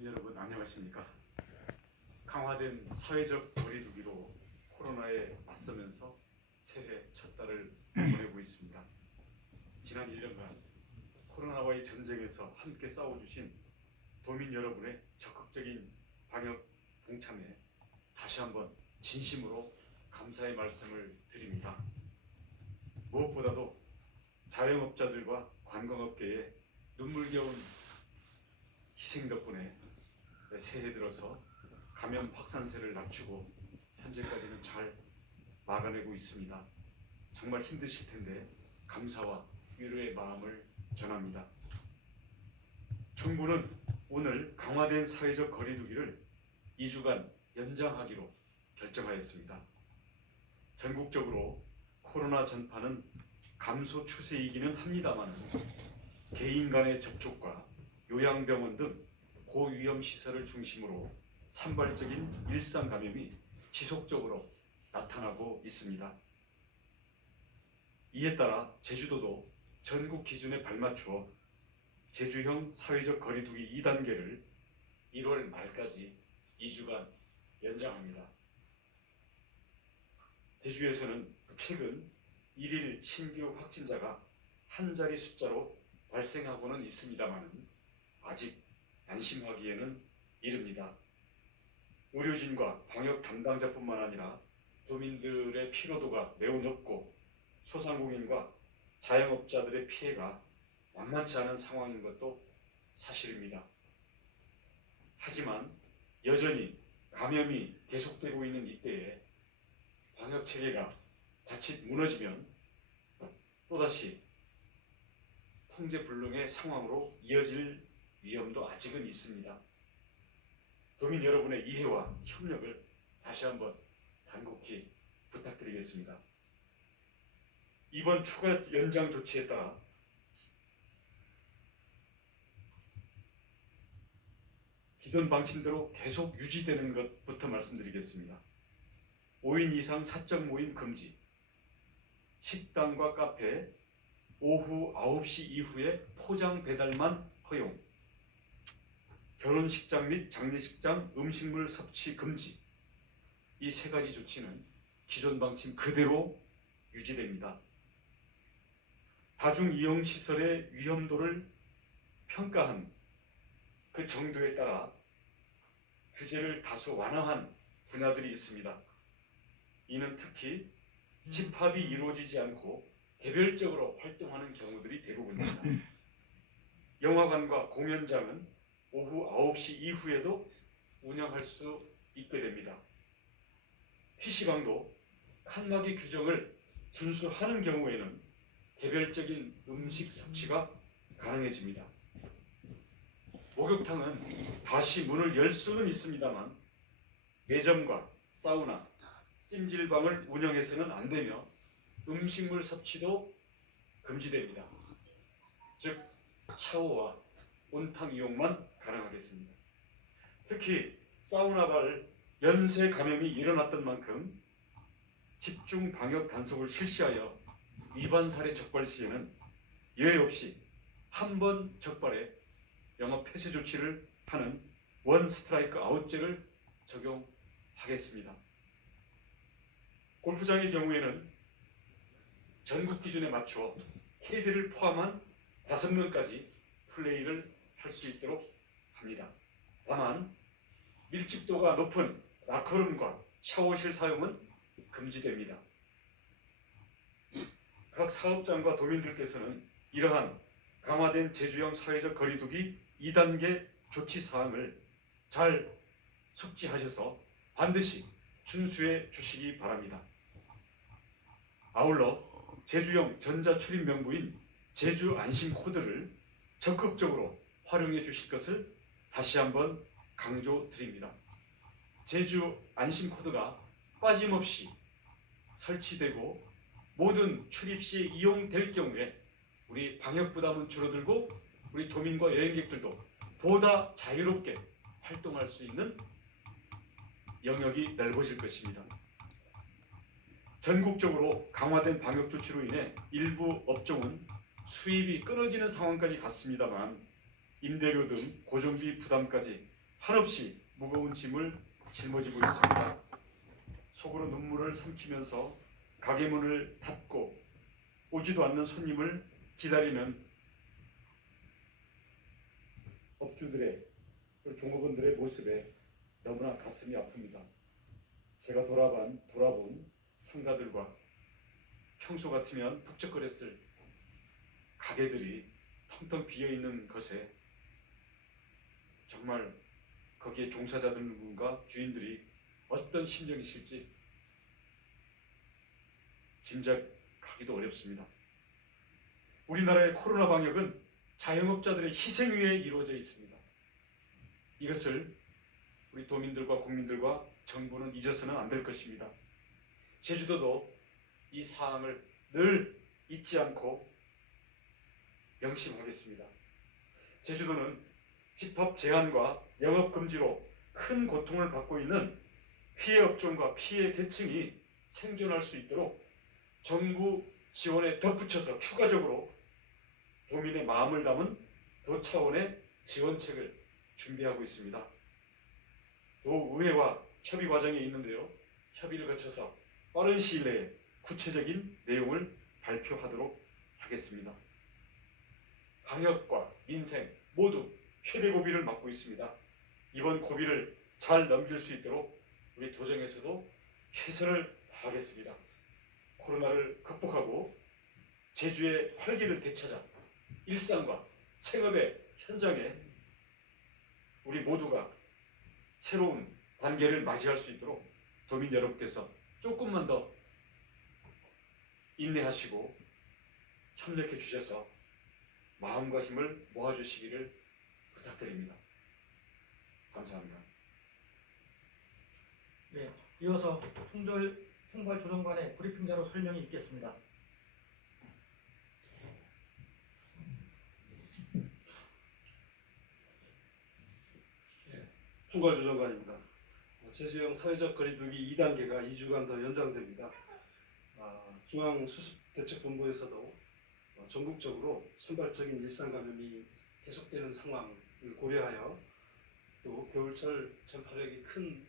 도민 여러분 안녕하십니까? 강화된 사회적 거리두기로 코로나에 맞서면서 새해 첫 달을 보내고 있습니다. 지난 1년간 코로나와의 전쟁에서 함께 싸워주신 도민 여러분의 적극적인 방역 동참에 다시 한번 진심으로 감사의 말씀을 드립니다. 무엇보다도 자영업자들과 관광업계의 눈물겨운 희생 덕분에 새해 들어서 감염 확산세를 낮추고 현재까지는 잘 막아내고 있습니다. 정말 힘드실 텐데 감사와 위로의 마음을 전합니다. 정부는 오늘 강화된 사회적 거리두기를 2주간 연장하기로 결정하였습니다. 전국적으로 코로나 전파는 감소 추세이기는 합니다만 개인 간의 접촉과 요양병원 등 고위험 시설을 중심으로 산발적인 일상 감염이 지속적으로 나타나고 있습니다. 이에 따라 제주도도 전국 기준에 발맞추어 제주형 사회적 거리두기 2단계를 1월 말까지 2주간 연장합니다. 제주에서는 최근 1일 신규 확진자가 한 자리 숫자로 발생하고는 있습니다만 아직 안심하기에는 이릅니다. 의료진과 방역 담당자뿐만 아니라 도민들의 피로도가 매우 높고 소상공인과 자영업자들의 피해가 만만치 않은 상황인 것도 사실입니다. 하지만 여전히 감염이 계속되고 있는 이때에 방역 체계가 자칫 무너지면 또다시 통제 불능의 상황으로 이어질 위험도 아직은 있습니다. 도민 여러분의 이해와 협력을 다시 한번 간곡히 부탁드리겠습니다. 이번 추가 연장 조치에 따라 기존 방침대로 계속 유지되는 것부터 말씀드리겠습니다. 5인 이상 사적 모임 금지, 식당과 카페, 오후 9시 이후에 포장 배달만 허용, 결혼식장 및 장례식장 음식물 섭취 금지, 이 세 가지 조치는 기존 방침 그대로 유지됩니다. 다중이용시설의 위험도를 평가한 그 정도에 따라 규제를 다소 완화한 분야들이 있습니다. 이는 특히 집합이 이루어지지 않고 개별적으로 활동하는 경우들이 대부분입니다. 영화관과 공연장은 오후 9시 이후에도 운영할 수 있게 됩니다. PC방도 칸막이 규정을 준수하는 경우에는 개별적인 음식 섭취가 가능해집니다. 목욕탕은 다시 문을 열 수는 있습니다만 매점과 사우나, 찜질방을 운영해서는 안 되며 음식물 섭취도 금지됩니다. 즉 샤워와 온탕 이용만 가능하겠습니다. 특히 사우나발 연쇄 감염이 일어났던 만큼 집중 방역 단속을 실시하여 위반 사례 적발 시에는 예외 없이 한 번 적발에 영업 폐쇄 조치를 하는 원 스트라이크 아웃제를 적용하겠습니다. 골프장의 경우에는 전국 기준에 맞춰 KD를 포함한 5명까지 플레이를 할 수 있도록 합니다. 다만 밀집도가 높은 라커룸과 샤워실 사용은 금지됩니다. 각 사업장과 도민들께서는 이러한 강화된 제주형 사회적 거리두기 2단계 조치 사항을 잘 숙지하셔서 반드시 준수해 주시기 바랍니다. 아울러 제주형 전자출입 명부인 제주 안심 코드를 적극적으로 활용해 주실 것을 다시 한번 강조드립니다. 제주 안심 코드가 빠짐없이 설치되고 모든 출입 시에 이용될 경우에 우리 방역 부담은 줄어들고 우리 도민과 여행객들도 보다 자유롭게 활동할 수 있는 영역이 넓어질 것입니다. 전국적으로 강화된 방역 조치로 인해 일부 업종은 수입이 끊어지는 상황까지 갔습니다만 임대료 등 고정비 부담까지 한없이 무거운 짐을 짊어지고 있습니다. 속으로 눈물을 삼키면서 가게 문을 닫고 오지도 않는 손님을 기다리는 업주들의, 종업원들의 모습에 너무나 가슴이 아픕니다. 제가 돌아본 상가들과 평소 같으면 북적거렸을 가게들이 텅텅 비어있는 것에 정말 거기에 종사자들과 주인들이 어떤 심정이실지 짐작하기도 어렵습니다. 우리나라의 코로나 방역은 자영업자들의 희생 위에 이루어져 있습니다. 이것을 우리 도민들과 국민들과 정부는 잊어서는 안 될 것입니다. 제주도도 이 사항을 늘 잊지 않고 명심하겠습니다. 제주도는 집합 제한과 영업 금지로 큰 고통을 받고 있는 피해 업종과 피해 계층이 생존할 수 있도록 정부 지원에 덧붙여서 추가적으로 도민의 마음을 담은 도 차원의 지원책을 준비하고 있습니다. 도의회와 협의 과정에 있는데요. 협의를 거쳐서 빠른 시일 내에 구체적인 내용을 발표하도록 하겠습니다. 방역과 민생 모두 최대 고비를 맞고 있습니다. 이번 고비를 잘 넘길 수 있도록 우리 도정에서도 최선을 다하겠습니다. 코로나를 극복하고 제주의 활기를 되찾아 일상과 생업의 현장에 우리 모두가 새로운 단계를 맞이할 수 있도록 도민 여러분께서 조금만 더 인내하시고 협력해 주셔서 마음과 힘을 모아주시기를 부탁드립니다. 감사합니다. 네, 이어서 총괄조정관의 브리핑자로 설명이 있겠습니다. 총괄조정관입니다. 제주형 사회적 거리두기 2단계가 2주간 더 연장됩니다. 중앙수습대책본부에서도 전국적으로 선발적인 일상 감염이 계속되는 상황을 고려하여 또 겨울철 전파력이 큰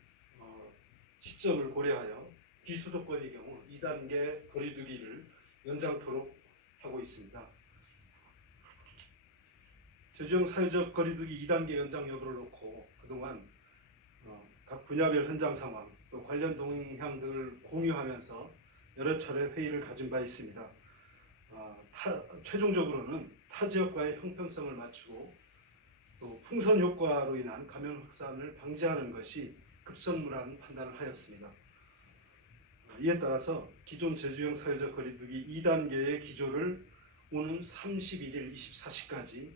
시점을 고려하여 비수도권의 경우 2단계 거리두기를 연장토록 하고 있습니다. 제주형 사회적 거리두기 2단계 연장 여부를 놓고 그동안 각 분야별 현장 상황 또 관련 동향 등을 공유하면서 여러 차례 회의를 가진 바 있습니다. 최종적으로는 타 지역과의 형평성을 맞추고 또 풍선 효과로 인한 감염 확산을 방지하는 것이 급선무라는 판단을 하였습니다. 이에 따라서 기존 제주형 사회적 거리두기 2단계의 기조를 오는 31일 24시까지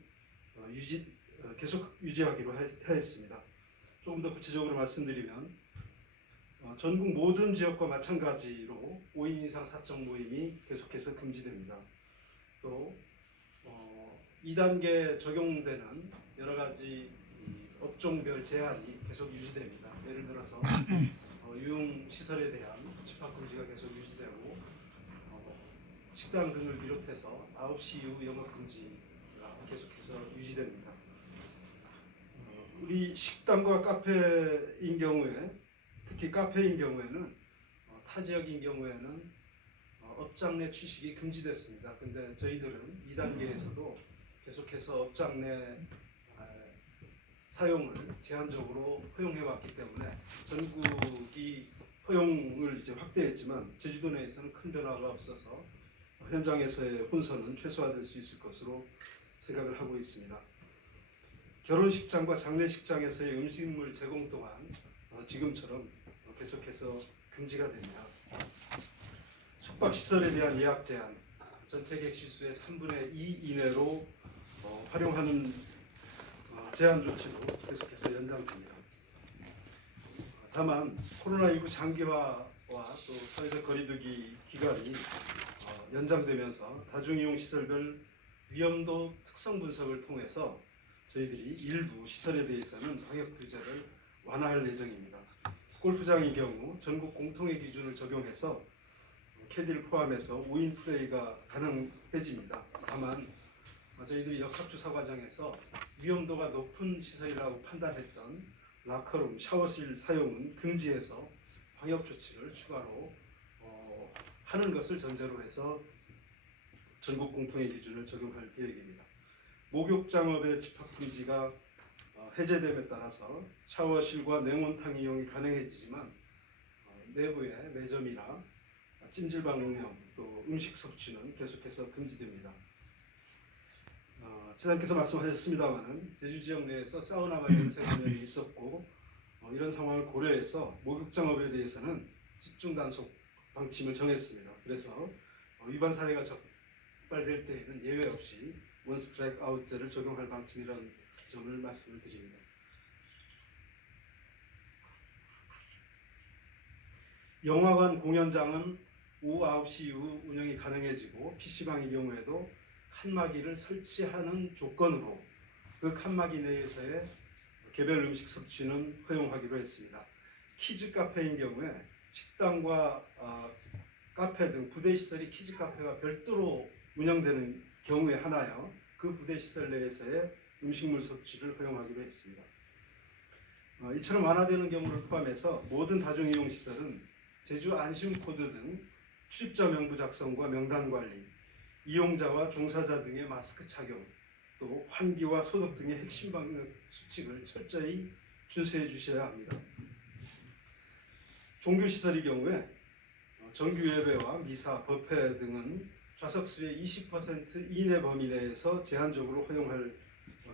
계속 유지하기로 하였습니다. 조금 더 구체적으로 말씀드리면 전국 모든 지역과 마찬가지로 5인 이상 사적 모임이 계속해서 금지됩니다. 또 2단계 적용되는 여러 가지 업종별 제한이 계속 유지됩니다. 예를 들어서 유흥시설에 대한 집합금지가 계속 유지되고 식당 등을 비롯해서 9시 이후 영업금지가 계속해서 유지됩니다. 우리 식당과 카페인 경우에 특히 카페인 경우에는 타 지역인 경우에는 업장 내 취식이 금지됐습니다. 근데 저희들은 2단계에서도 계속해서 업장 내 사용을 제한적으로 허용해 왔기 때문에 전국이 허용을 이제 확대했지만 제주도 내에서는 큰 변화가 없어서 현장에서의 혼선은 최소화될 수 있을 것으로 생각을 하고 있습니다. 결혼식장과 장례식장에서의 음식물 제공 또한 지금처럼 계속해서 금지가 됩니다. 숙박시설에 대한 예약 제한, 전체 객실수의 3분의 2 이내로 활용하는 제한 조치도 계속해서 연장됩니다. 다만 코로나19 장기화와 또 사회적 거리두기 기간이 연장되면서 다중이용시설별 위험도 특성 분석을 통해서 저희들이 일부 시설에 대해서는 방역 규제를 완화할 예정입니다. 골프장의 경우 전국 공통의 기준을 적용해서 캐디를 포함해서 5인 플레이가 가능해집니다. 다만 저희들이 역학조사 과정에서 위험도가 높은 시설이라고 판단했던 라커룸, 샤워실 사용은 금지해서 방역 조치를 추가로 하는 것을 전제로 해서 전국 공통의 기준을 적용할 계획입니다. 목욕장업의 집합 금지가 해제됨에 따라서 샤워실과 냉온탕 이용이 가능해지지만 내부의 매점이나 찜질방 운영 또 음식 섭취는 계속해서 금지됩니다. 지사님께서 말씀하셨습니다마는 제주 지역 내에서 사우나 관련 생활이 있었고 이런 상황을 고려해서 목욕장업에 대해서는 집중 단속 방침을 정했습니다. 그래서 위반 사례가 적발될 때에는 예외 없이 원스트라이크 아웃제를 적용할 방침이라는 점을 말씀을 드립니다. 영화관 공연장은 오후 9시 이후 운영이 가능해지고 PC방의 경우에도 칸막이를 설치하는 조건으로 그 칸막이 내에서의 개별 음식 섭취는 허용하기로 했습니다. 키즈 카페인 경우에 식당과 카페 등 부대시설이 키즈 카페가 별도로 운영되는 경우에 하나여 그 부대시설 내에서의 음식물 섭취를 허용하기로 했습니다. 이처럼 완화되는 경우를 포함해서 모든 다중이용시설은 제주 안심코드 등 출입자 명부 작성과 명단 관리, 이용자와 종사자 등의 마스크 착용, 또 환기와 소독 등의 핵심 방역 수칙을 철저히 준수해 주셔야 합니다. 종교시설의 경우에 정규 예배와 미사, 법회 등은 좌석수의 20% 이내 범위 내에서 제한적으로 허용할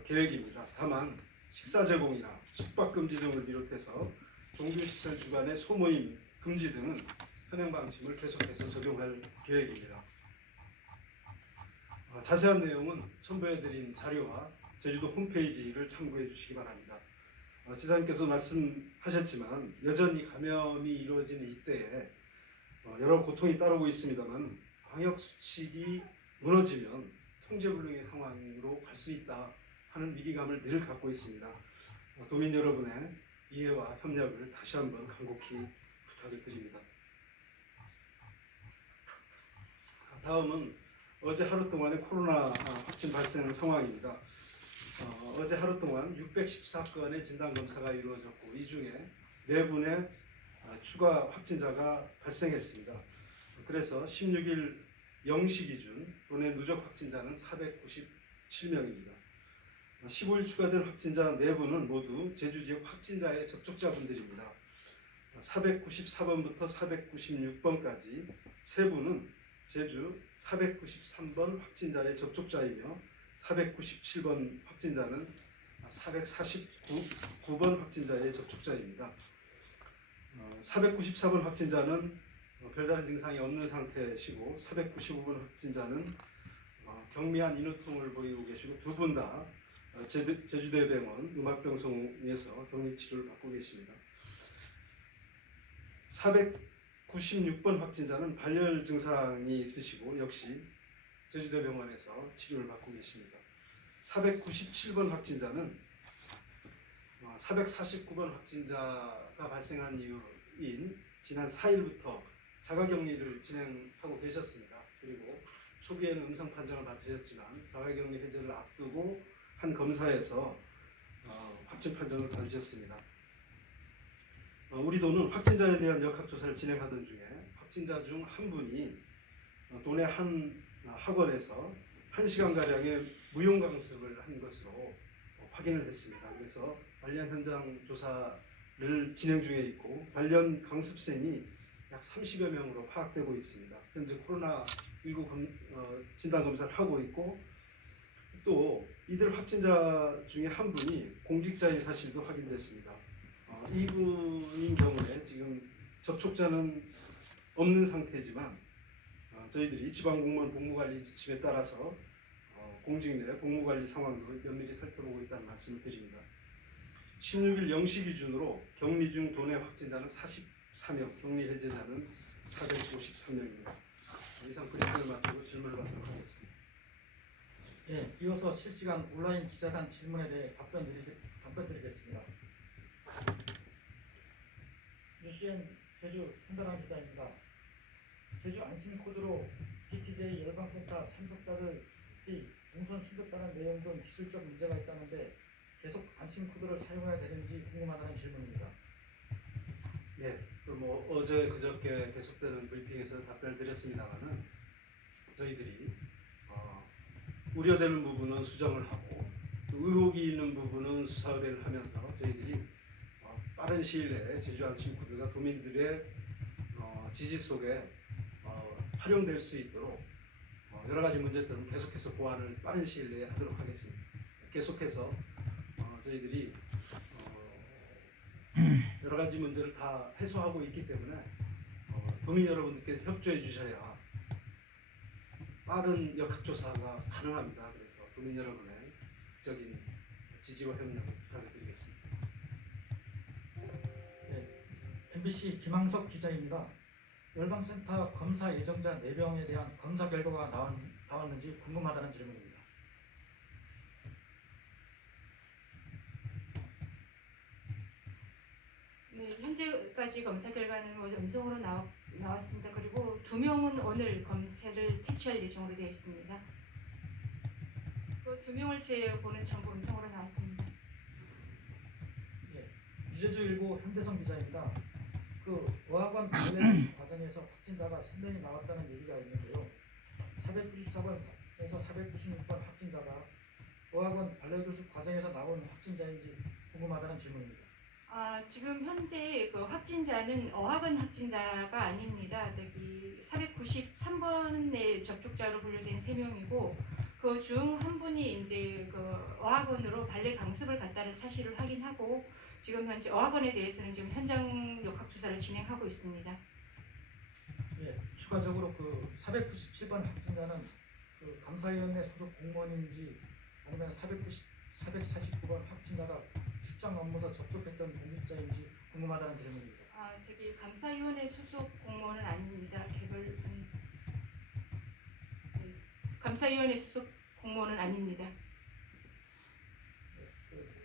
계획입니다. 다만 식사 제공이나 숙박 금지 등을 비롯해서 종교시설 주간의 소모임 금지 등은 현행 방침을 계속해서 적용할 계획입니다. 자세한 내용은 첨부해드린 자료와 제주도 홈페이지를 참고해 주시기 바랍니다. 지사님께서 말씀하셨지만 여전히 감염이 이루어지는 이때에 여러 고통이 따르고 있습니다만 방역 수칙이 무너지면 통제불능의 상황으로 갈 수 있다 하는 위기감을 늘 갖고 있습니다. 도민 여러분의 이해와 협력을 다시 한번 간곡히 부탁을 드립니다. 다음은 어제 하루 동안의 코로나 확진 발생 상황입니다. 어제 하루 동안 614건의 진단검사가 이루어졌고 이 중에 4분의 추가 확진자가 발생했습니다. 그래서 16일 0시 기준 도내 누적 확진자는 497명입니다. 15일 추가된 확진자 4분은 모두 제주 지역 확진자의 접촉자분들입니다. 494번부터 496번까지 3분은 제주 493번 확진자의 접촉자이며 497번 확진자는 449번 확진자의 접촉자입니다. 494번 확진자는 별다른 증상이 없는 상태시고 495번 확진자는 경미한 인후통을 보이고 계시고 2분 다 제주대병원 음압병성에서 격리치료를 받고 계십니다. 496번 확진자는 발열 증상이 있으시고 역시 제주대병원에서 치료를 받고 계십니다. 497번 확진자는 449번 확진자가 발생한 이유인 지난 4일부터 자가격리를 진행하고 계셨습니다. 그리고 초기에는 음성 판정을 받으셨지만 자가격리 해제를 앞두고 한 검사에서 확진 판정을 받으셨습니다. 우리 도는 확진자에 대한 역학조사를 진행하던 중에 확진자 중 한 분이 도내 한 학원에서 1시간가량의 무용강습을 한 것으로 확인을 했습니다. 그래서 관련 현장 조사를 진행 중에 있고 관련 강습생이 약 30여 명으로 파악되고 있습니다. 현재 코로나19 진단검사를 하고 있고 또 이들 확진자 중에 한 분이 공직자인 사실도 확인됐습니다. 이분인 경우에 지금 접촉자는 없는 상태지만 저희들이 지방공무원 복무관리 지침에 따라서 공직 내 복무관리 상황도 면밀히 살펴보고 있다는 말씀을 드립니다. 16일 0시 기준으로 격리 중 도내 확진자는 44명, 격리 해제자는 453명입니다. 이상 브리핑을 마치고 질문을 받도록 하겠습니다. 네, 이어서 실시간 온라인 기자단 질문에 대해 답변 드리겠습니다. 뉴스엔 제주 한다란 기자입니다. 제주 안심코드로 BTJ 예방센터 참석자들이 동선 숨겼다는 내용 등 기술적 문제가 있다는데 계속 안심 코드를 사용해야 되는지 궁금하다는 질문입니다. 예, 그뭐 어제 그저께 계속되는 브리핑에서 답변을 드렸습니다만은 저희들이 우려되는 부분은 수정을 하고 또 의혹이 있는 부분은 수사 의뢰를 하면서 저희들이 빠른 시일 내에 제주 안심 코드가 도민들의 지지 속에 활용될 수 있도록 여러 가지 문제들은 계속해서 보완을 빠른 시일 내에 하도록 하겠습니다. 계속해서 저희들이 여러 가지 문제를 다 해소하고 있기 때문에 도민 여러분들께 협조해 주셔야 빠른 역학조사가 가능합니다. 그래서 도민 여러분의 적극적인 지지와 협력을 부탁드리겠습니다. MBC 김항석 기자입니다. 열방센터 검사 예정자 4명에 대한 검사 결과가 나왔는지 궁금하다는 질문입니다. 네, 현재까지 검사 결과는 음성으로 나왔습니다. 그리고 2명은 오늘 검사를 채취할 예정으로 되어 있습니다. 그 2명을 제보는 전부 음성으로 나왔습니다. 유재주일보 현대성 기자입니다. 그 어학원 발레 과정에서 확진자가 3명이 나왔다는 얘기가 있는데요. 494번에서 496번 확진자가 어학원 발레 교습 과정에서 나온 확진자인지 궁금하다는 질문입니다. 지금 현재 그 확진자는 어학원 확진자가 아닙니다. 493번의 접촉자로 분류된 3명이고 그 중 한 분이 이제 그 어학원으로 발레 강습을 갔다는 사실을 확인하고 지금 현재 어학원에 대해서는 지금 현장 역학조사를 진행하고 있습니다. 추가적으로 그 497번 확진자는 그 감사위원회 소속 공무원인지 아니면 449번 확진자가 출장 업무서 접촉했던 공직자인지 궁금하다는 질문입니다. 감사위원회 소속 공무원은 아닙니다. 감사위원회 소속 공무원은 아닙니다.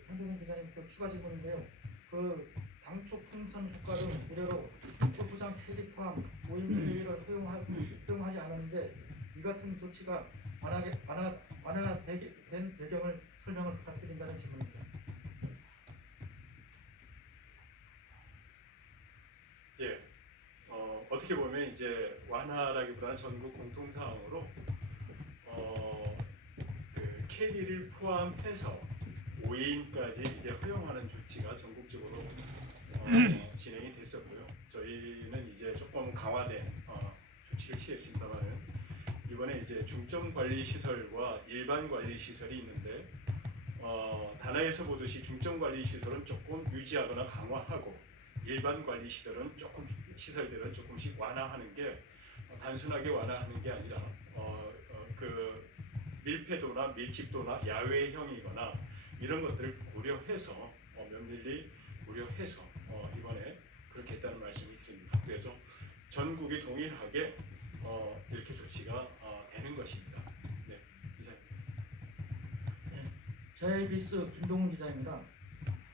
현대성 기자님 또 추가 질문인데요. 그 당초 풍선 효과는 무료로 부장 캐디 포함 5인 회의를 허용하지 않았는데 이 같은 조치가 완화된 배경을 설명을 부탁드린다는 질문입니다. 예, 어떻게 보면 이제 완화라기보다는 전국 공통사항으로 그 캐리를 포함해서 5인까지 이제 허용하는 조치가 전국적으로 진행이 됐었고요. 저희는 이제 조금 강화된 조치를 취했습니다만은 이번에 이제 중점 관리 시설과 일반 관리 시설이 있는데 단어에서 보듯이 중점 관리 시설은 조금 유지하거나 강화하고 일반 관리 시설들은 조금씩 완화하는 게 단순하게 완화하는 게 아니라 그 밀폐도나 밀집도나 야외형이거나 이런 것들을 고려해서 면밀히 고려해서 이번에 그렇게 했다는 말씀을 드립니다. 그래서 전국이 동일하게 이렇게 조치가 되는 것입니다. 네, 이상입니다. JBS 김동훈 기자입니다.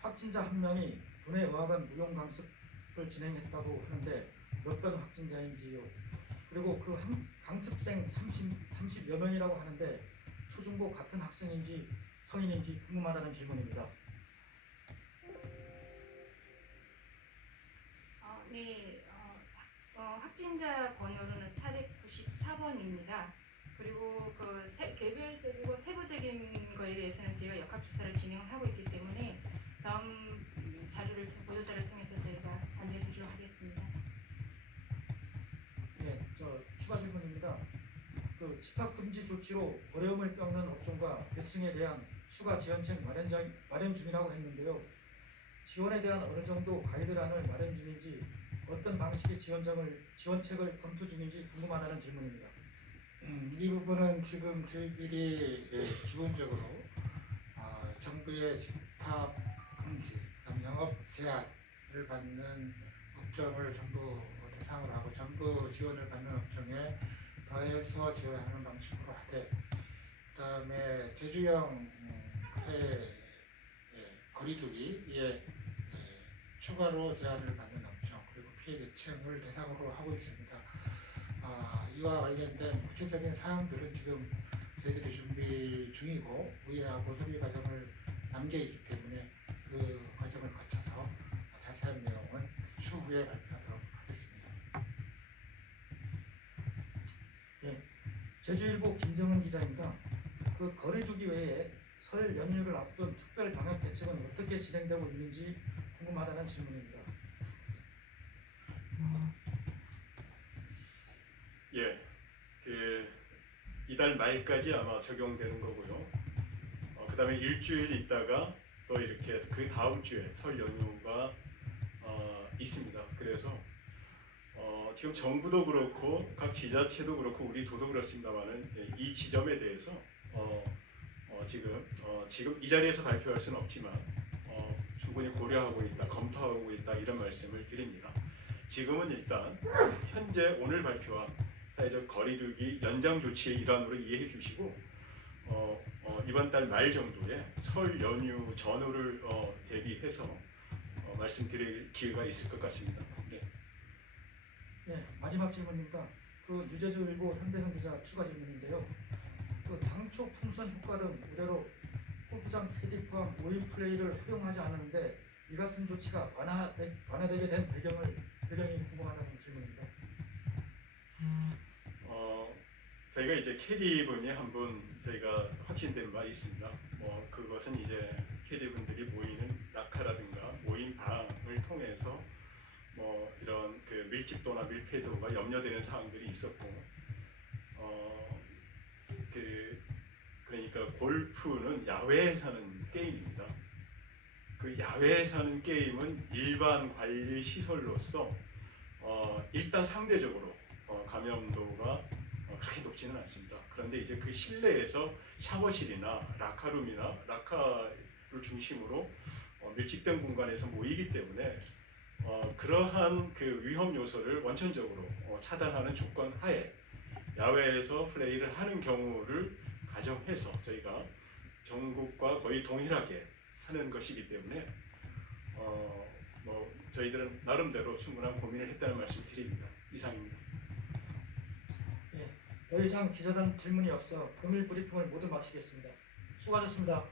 확진자 1명이 도내 어학원 무용 강습을 진행했다고 하는데 몇 번 확진자인지요? 그리고 그 강습생 30여 명이라고 하는데 초중고 같은 학생인지 성인인지 궁금하다는 질문입니다. 확진자 번호는 494번입니다. 그리고 그 개별적이고 세부적인 거에 대해서는 저희가 역학조사를 진행을 하고 있기 때문에 다음 보도자를 통해서 저희가 안내드리도록 하겠습니다. 추가 질문입니다. 그 집합금지 조치로 어려움을 겪는 업종과 계층에 대한 추가 지원책 마련 중이라고 했는데요. 지원에 대한 어느 정도 가이드란을 마련 중인지 어떤 방식의 지원책을 검토 중인지 궁금하다는 질문입니다. 이 부분은 지금 저희들이 기본적으로 정부의 집합 금지, 영업 제한을 받는 업종을 전부 대상으로 하고 정부 지원을 받는 업종에 더해서 지원하는 방식으로 하되, 그다음에 제주형 거리두기에 추가로 제한을 받는 업종 그리고 피해 계층을 대상으로 하고 있습니다. 이와 관련된 구체적인 사항들은 지금 저희들이 준비 중이고 의회하고 협의 과정을 남겨 있기 때문에 그 과정을 거쳐서 자세한 내용은 추후에 발표하도록 하겠습니다. 제주일보 김정은 기자입니다. 그 거리두기 외에 설 연휴를 앞둔 특별 방역 대책은 어떻게 진행되고 있는지 궁금하다는 질문입니다. 예, 이달 말까지 아마 적용되는 거고요. 그다음에 일주일 있다가 또 이렇게 그 다음 주에 설 연휴가 있습니다. 그래서 지금 정부도 그렇고 각 지자체도 그렇고 우리 도도 그렇습니다만은 이 지점에 대해서 지금 이 자리에서 발표할 수는 없지만 충분히 고려하고 있다, 검토하고 있다 이런 말씀을 드립니다. 지금은 일단 현재 오늘 발표한 사회적 거리두기 연장 조치의 일환으로 이해해 주시고 이번 달 말 정도에 설 연휴 전후를 대비해서 말씀드릴 기회가 있을 것 같습니다. 네. 네, 마지막 질문입니다. 그 뉴제주일보 현대현 기자 추가 질문인데요. 그 당초 풍선 효과 등 의뢰로 골프장 캐디 포함 5인 플레이를 허용하지 않았는데 이 같은 조치가 완화되게 된 배경이 궁금하다는 질문입니다. 저희가 이제 캐디 분이 한 분 저희가 확진된 바 있습니다. 그것은 이제 캐디 분들이 모이는 낙하라든가 모임 방을 통해서 이런 그 밀집도나 밀폐도가 염려되는 사항들이 있었고 그러니까 골프는 야외에서 하는 게임입니다. 그 야외에서 하는 게임은 일반 관리 시설로서 일단 상대적으로 감염도가 그렇게 높지는 않습니다. 그런데 이제 그 실내에서 샤워실이나 라카룸이나 라카를 중심으로 밀집된 공간에서 모이기 때문에 그러한 그 위험 요소를 원천적으로 차단하는 조건 하에 야외에서 플레이를 하는 경우를 가정해서 저희가 전국과 거의 동일하게 하는 것이기 때문에 저희들은 나름대로 충분한 고민을 했다는 말씀 드립니다. 이상입니다. 더 이상 기자단 질문이 없어 금일 브리핑을 모두 마치겠습니다. 수고하셨습니다.